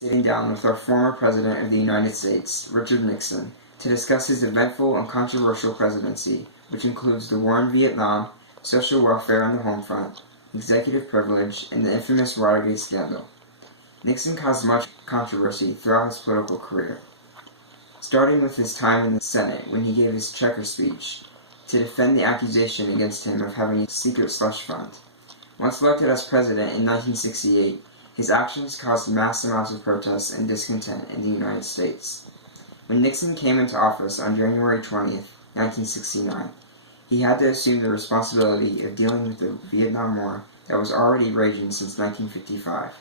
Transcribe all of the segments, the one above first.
sitting down with our former President of the United States, Richard Nixon, to discuss his eventful and controversial presidency, which includes the war in Vietnam, social welfare on the home front, executive privilege, and the infamous Watergate scandal. Nixon caused much controversy throughout his political career, starting with his time in the Senate when he gave his Checker speech to defend the accusation against him of having a secret slush fund. Once elected as president in 1968, his actions caused mass amounts of protests and discontent in the United States. When Nixon came into office on January 20th, 1969, he had to assume the responsibility of dealing with the Vietnam War that was already raging since 1955.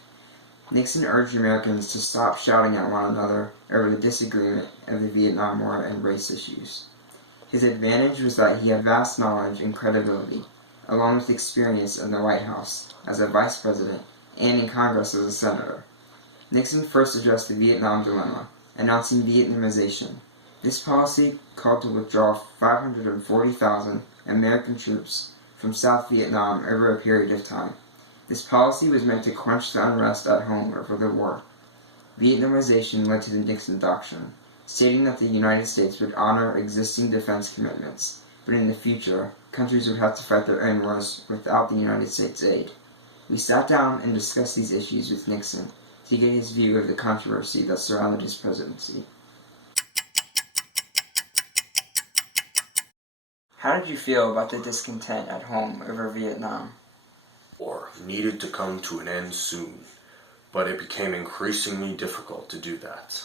Nixon urged Americans to stop shouting at one another over the disagreement of the Vietnam War and race issues. His advantage was that he had vast knowledge and credibility, along with experience in the White House as a vice president and in Congress as a senator. Nixon first addressed the Vietnam dilemma, announcing Vietnamization. This policy called to withdraw 540,000 American troops from South Vietnam over a period of time. This policy was meant to quench the unrest at home over the war. Vietnamization led to the Nixon Doctrine, stating that the United States would honor existing defense commitments, but in the future, countries would have to fight their own wars without the United States' aid. We sat down and discussed these issues with Nixon to get his view of the controversy that surrounded his presidency. How did you feel about the discontent at home over Vietnam? War needed to come to an end soon, but it became increasingly difficult to do that.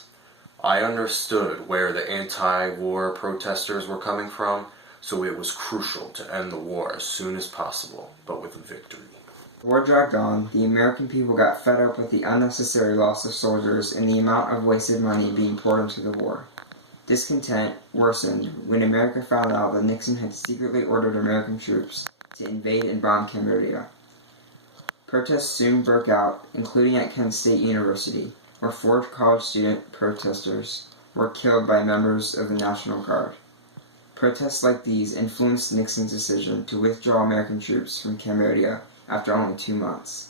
I understood where the anti-war protesters were coming from, so it was crucial to end the war as soon as possible, but with victory. The war dragged on, the American people got fed up with the unnecessary loss of soldiers and the amount of wasted money being poured into the war. Discontent worsened when America found out that Nixon had secretly ordered American troops to invade and bomb Cambodia. Protests soon broke out, including at Kent State University, where 4 college student protesters were killed by members of the National Guard. Protests like these influenced Nixon's decision to withdraw American troops from Cambodia after only 2 months.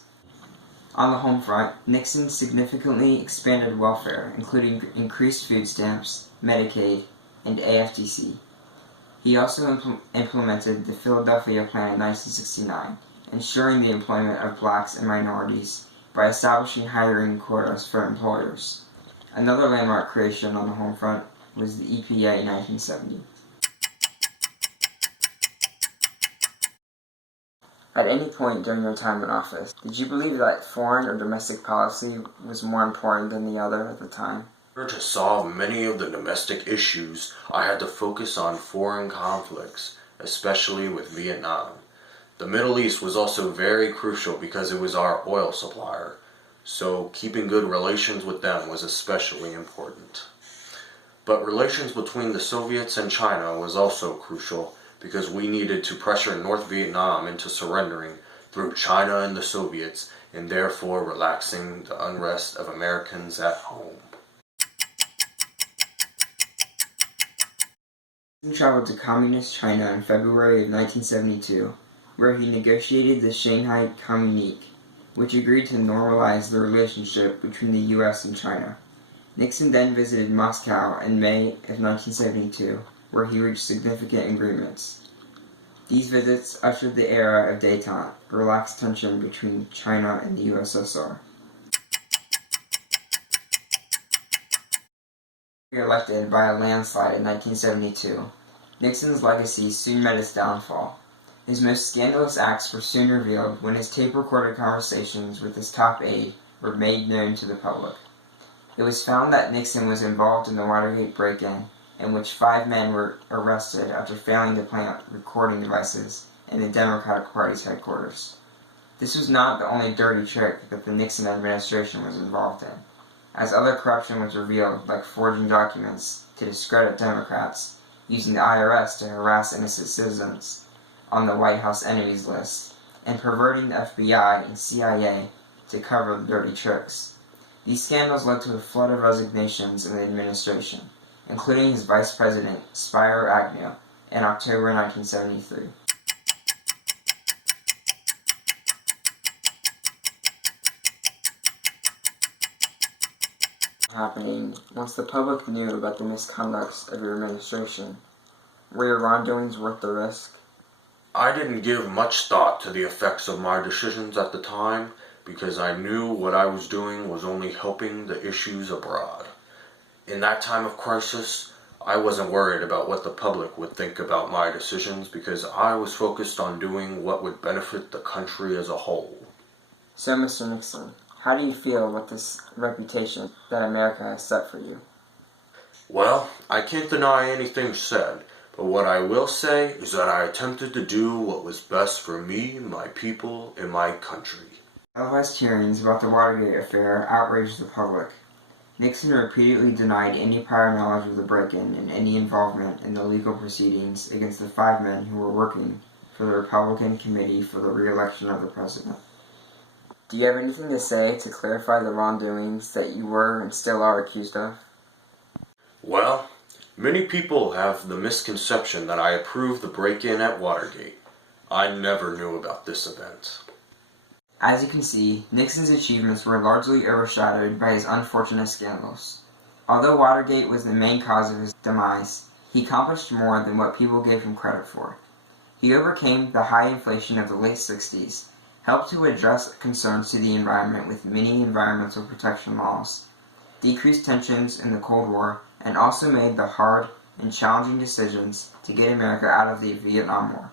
On the home front, Nixon significantly expanded welfare, including increased food stamps, Medicaid, and AFDC. He also implemented the Philadelphia Plan in 1969, ensuring the employment of blacks and minorities by establishing hiring quotas for employers. Another landmark creation on the home front was the EPA in 1970. At any point during your time in office, did you believe that foreign or domestic policy was more important than the other at the time? In order to solve many of the domestic issues, I had to focus on foreign conflicts, especially with Vietnam. The Middle East was also very crucial because it was our oil supplier, so keeping good relations with them was especially important. But relations between the Soviets and China was also crucial because we needed to pressure North Vietnam into surrendering through China and the Soviets, and therefore relaxing the unrest of Americans at home. He traveled to Communist China in February of 1972, where he negotiated the Shanghai Communique, which agreed to normalize the relationship between the U.S. and China. Nixon then visited Moscow in May of 1972, where he reached significant agreements. These visits ushered the era of détente, relaxed tension between China and the USSR. Elected by a landslide in 1972, Nixon's legacy soon met its downfall. His most scandalous acts were soon revealed when his tape-recorded conversations with his top aide were made known to the public. It was found that Nixon was involved in the Watergate break-in which 5 men were arrested after failing to plant recording devices in the Democratic Party's headquarters. This was not the only dirty trick that the Nixon administration was involved in, as other corruption was revealed, like forging documents to discredit Democrats, using the IRS to harass innocent citizens on the White House enemies list, and perverting the FBI and CIA to cover the dirty tricks. These scandals led to a flood of resignations in the administration, including his Vice President, Spiro Agnew, in October 1973. happening once the public knew about the misconducts of your administration? Were your wrongdoings worth the risk? I didn't give much thought to the effects of my decisions at the time because I knew what I was doing was only helping the issues abroad. In that time of crisis, I wasn't worried about what the public would think about my decisions because I was focused on doing what would benefit the country as a whole. So, Mr. Nixon, how do you feel about this reputation that America has set for you? Well, I can't deny anything said, but what I will say is that I attempted to do what was best for me, my people, and my country. Televised hearings about the Watergate affair outraged the public. Nixon repeatedly denied any prior knowledge of the break-in and any involvement in the legal proceedings against the 5 men who were working for the Republican Committee for the re-election of the president. Do you have anything to say to clarify the wrongdoings that you were and still are accused of? Well, many people have the misconception that I approved the break-in at Watergate. I never knew about this event. As you can see, Nixon's achievements were largely overshadowed by his unfortunate scandals. Although Watergate was the main cause of his demise, he accomplished more than what people gave him credit for. He overcame the high inflation of the late 60s, helped to address concerns to the environment with many environmental protection laws, decreased tensions in the Cold War, and also made the hard and challenging decisions to get America out of the Vietnam War.